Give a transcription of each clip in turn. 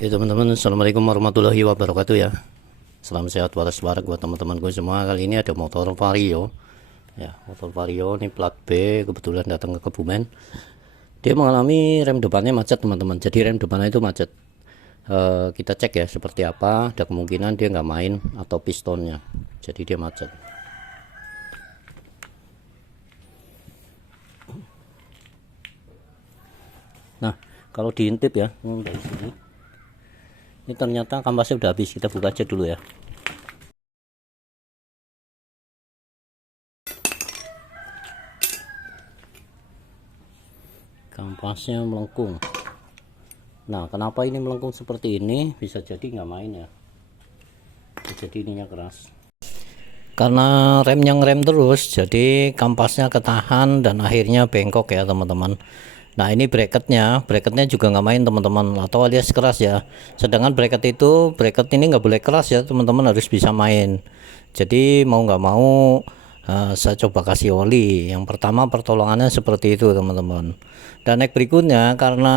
Ya teman-teman, assalamualaikum warahmatullahi wabarakatuh ya. Salam sehat waras warak buat teman-temanku semua. Kali ini ada motor Vario ya, motor Vario ini plat B, kebetulan datang ke Kebumen. Dia mengalami rem depannya macet teman-teman, jadi rem depannya itu macet. Kita cek ya seperti apa. Ada kemungkinan dia nggak main atau pistonnya, jadi dia macet. Nah, kalau diintip ya dari sini, ini ternyata kampasnya udah habis. Kita buka aja dulu ya. Kampasnya melengkung. Nah, kenapa ini melengkung seperti ini? Bisa jadi nggak main ya, bisa jadi ininya keras. Karena remnya ngerem terus, jadi kampasnya ketahan dan akhirnya bengkok ya teman-teman. Nah, ini bracketnya juga nggak main teman-teman, atau alias keras ya. Sedangkan bracket ini nggak boleh keras ya teman-teman, harus bisa main. Jadi mau nggak mau saya coba kasih oli. Yang pertama pertolongannya seperti itu teman-teman. Dan next berikutnya karena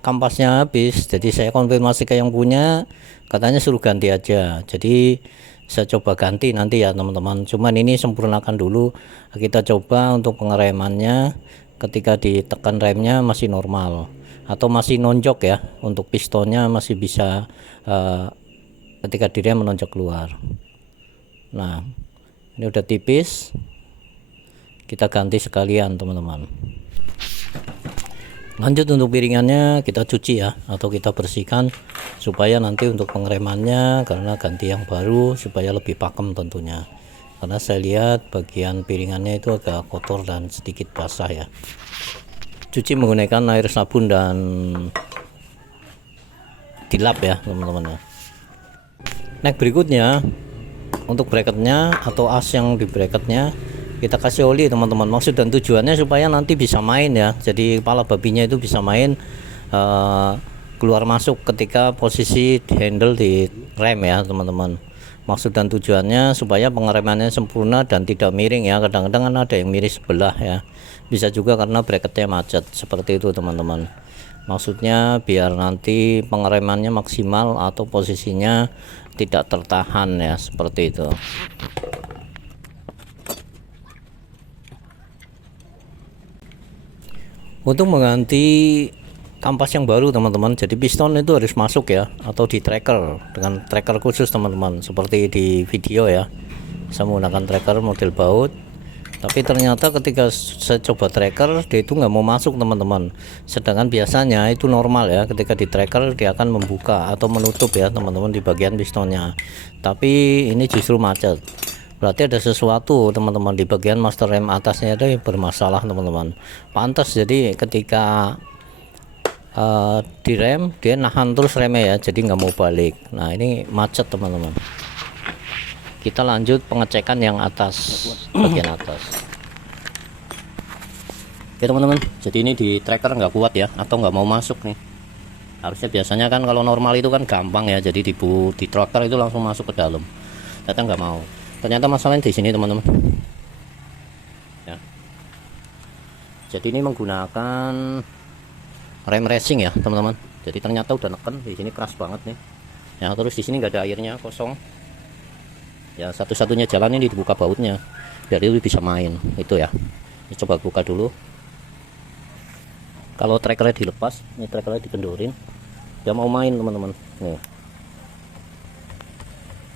kampasnya habis, jadi saya konfirmasi ke yang punya, katanya suruh ganti aja. Jadi saya coba ganti nanti ya teman-teman. Cuman ini sempurnakan dulu, kita coba untuk pengeremannya. Ketika ditekan remnya masih normal atau masih nonjok ya, untuk pistonnya masih bisa ketika direm menonjok keluar. Nah, ini udah tipis, kita ganti sekalian teman-teman. Lanjut untuk piringannya kita cuci ya, atau kita bersihkan supaya nanti untuk pengeremannya, karena ganti yang baru supaya lebih pakem tentunya. Karena saya lihat bagian piringannya itu agak kotor dan sedikit basah ya. Cuci menggunakan air sabun dan dilap ya teman-teman ya. Next berikutnya untuk bracketnya atau as yang di bracketnya kita kasih oli teman-teman. Maksud dan tujuannya supaya nanti bisa main ya, jadi kepala babinya itu bisa main keluar masuk ketika posisi handle di rem ya teman-teman. Maksud dan tujuannya supaya pengeremannya sempurna dan tidak miring ya. Kadang-kadang kan ada yang miring sebelah ya, bisa juga karena bracketnya macet seperti itu teman-teman. Maksudnya biar nanti pengeremannya maksimal atau posisinya tidak tertahan ya, seperti itu. Untuk mengganti kampas yang baru teman-teman, jadi piston itu harus masuk ya, atau di tracker dengan tracker khusus teman-teman, seperti di video ya. Saya menggunakan tracker model baut, tapi ternyata ketika saya coba tracker dia itu nggak mau masuk teman-teman. Sedangkan biasanya itu normal ya, ketika di tracker dia akan membuka atau menutup ya teman-teman di bagian pistonnya, tapi ini justru macet. Berarti ada sesuatu teman-teman di bagian master rem atasnya ada yang bermasalah teman-teman. Pantas jadi ketika direm dia nahan terus remnya ya, jadi nggak mau balik. Nah, ini macet teman-teman. Kita lanjut pengecekan yang atas, bagian atas. Oke teman-teman, jadi ini di tracker nggak kuat ya, atau nggak mau masuk nih. Harusnya biasanya kan kalau normal itu kan gampang ya, jadi di tracker itu langsung masuk ke dalam. Ternyata nggak mau. Ternyata masalahnya di sini teman-teman ya. Jadi ini menggunakan rem racing ya teman-teman. Jadi ternyata udah neken di sini keras banget nih ya. Terus di sini nggak ada airnya, kosong ya. Satu-satunya jalan ini dibuka bautnya biar itu bisa main itu ya. Ini coba buka dulu. Kalau trackernya dilepas, ini trackernya dikendorin, dia mau main teman-teman nih.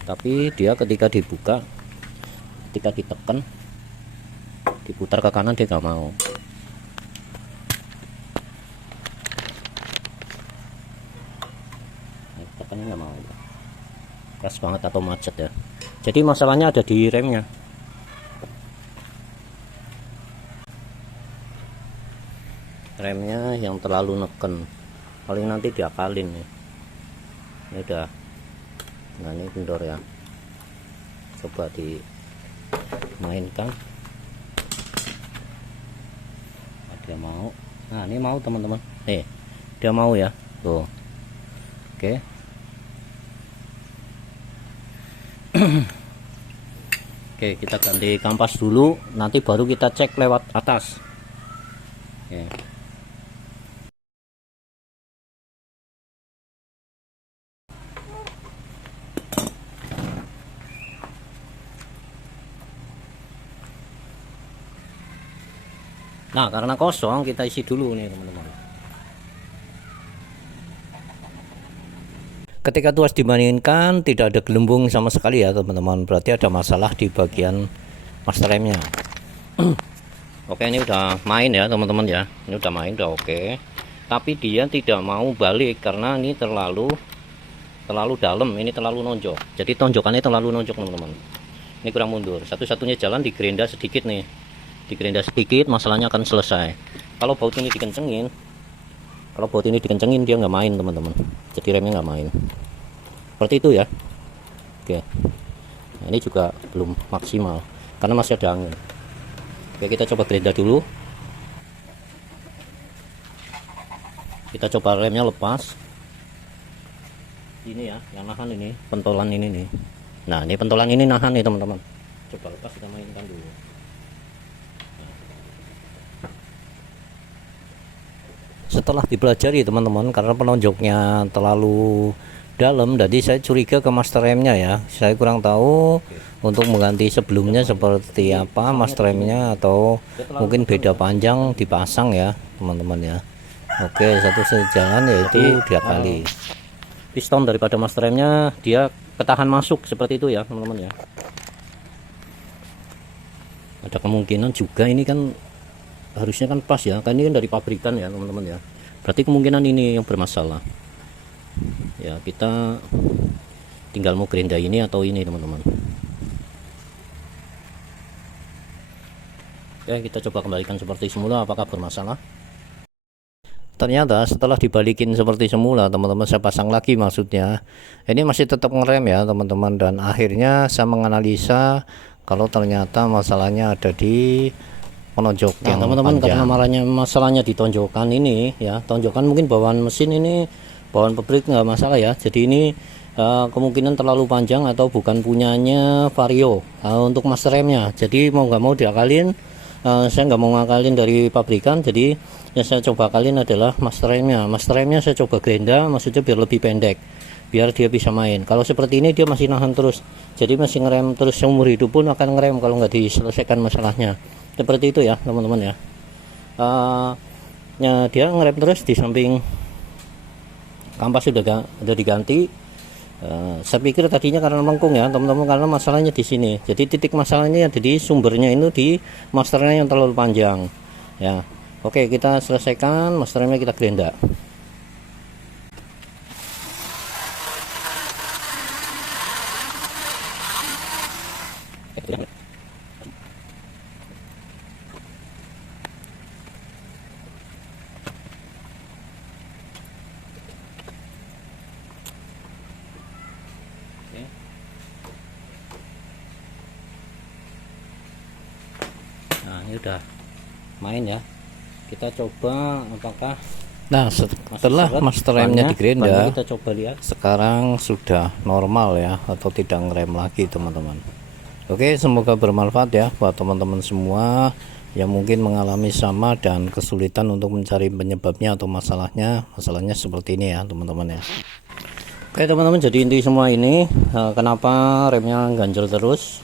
Tapi dia ketika dibuka, ketika ditekan, diputar ke kanan, dia nggak mau. Tekannya nggak mau, keras banget atau macet ya. Jadi masalahnya ada di remnya. Remnya yang terlalu neken, paling nanti diakalin nih. Ini udah, nah ini kendor ya, coba dimainkan. Dia mau, nah ini mau teman-teman nih, dia mau ya tuh. Oke. Oke, kita ganti kampas dulu, nanti baru kita cek lewat atas. Oke. Nah, karena kosong kita isi dulu nih teman-teman. Ketika tuas dimainkan tidak ada gelembung sama sekali ya teman-teman, berarti ada masalah di bagian master remnya. Oke, ini udah main ya teman-teman ya, ini udah main, udah oke. Tapi dia tidak mau balik karena ini terlalu dalam, ini terlalu nonjok. Jadi tonjokannya terlalu nonjok teman-teman. Ini kurang mundur. Satu-satunya jalan digerinda sedikit nih, digerinda sedikit, masalahnya akan selesai. Kalau baut ini dikencengin, dia nggak main teman-teman, jadi remnya nggak main seperti itu ya. Oke, nah, ini juga belum maksimal karena masih ada angin. Oke, kita coba gerinda dulu, kita coba remnya lepas. Ini ya yang nahan, ini pentolan ini nih. Nah, ini pentolan ini nahan nih teman-teman, coba lepas, kita mainkan dulu. Setelah dipelajari teman-teman, karena penonjoknya terlalu dalam, jadi saya curiga ke master remnya ya. Saya kurang tahu untuk mengganti sebelumnya seperti apa master remnya, atau mungkin beda panjang dipasang ya teman-teman ya. Oke, satu sejalan yaitu dia kali piston daripada master remnya, dia ketahan masuk seperti itu ya teman-teman ya. Ada kemungkinan juga ini kan harusnya kan pas ya, kan ini kan dari pabrikan ya teman-teman ya, berarti kemungkinan ini yang bermasalah ya. Kita tinggal mau gerinda ini atau ini teman-teman. Oke, kita coba kembalikan seperti semula, apakah bermasalah. Ternyata setelah dibalikin seperti semula teman-teman, saya pasang lagi, maksudnya ini masih tetap ngerem ya teman-teman, dan akhirnya saya menganalisa kalau ternyata masalahnya ada di penonjok yang teman-teman, karena masalahnya di tonjokan ini ya. Tonjokan mungkin bawaan mesin ini, bawaan pabrik nggak masalah ya. Jadi ini kemungkinan terlalu panjang atau bukan punyanya Vario untuk master remnya. Jadi mau nggak mau diakalin, saya nggak mau ngakalin dari pabrikan, jadi yang saya coba akalin adalah master remnya. Master remnya saya coba gerinda, maksudnya biar lebih pendek, biar dia bisa main. Kalau seperti ini dia masih nahan terus, jadi masih ngerem terus, seumur hidup pun akan ngerem kalau nggak diselesaikan masalahnya. Seperti itu ya teman-teman ya. Dia ngerem terus di samping kampas sudah diganti. Saya pikir tadinya karena melengkung ya teman-teman, karena masalahnya di sini. Jadi titik masalahnya jadi sumbernya itu di masternya yang terlalu panjang ya. Oke, kita selesaikan masternya, kita gerinda. Nah, ini udah main ya. Kita coba apakah, nah setelah master remnya digerinda, kita coba lihat sekarang sudah normal ya, atau tidak ngerem lagi teman-teman. Oke, semoga bermanfaat ya buat teman-teman semua yang mungkin mengalami sama dan kesulitan untuk mencari penyebabnya atau masalahnya seperti ini ya teman-teman ya. Oke teman-teman, jadi inti semua ini kenapa remnya ganjel terus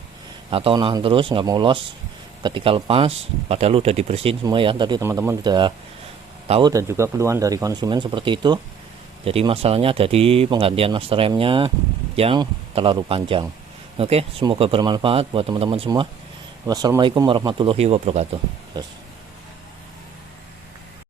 atau nahan terus, nggak mau los ketika lepas, padahal udah dibersihin semua ya tadi teman-teman udah tahu, dan juga keluhan dari konsumen seperti itu. Jadi masalahnya ada di penggantian master remnya yang terlalu panjang. Oke, semoga bermanfaat buat teman-teman semua. Wassalamualaikum warahmatullahi wabarakatuh.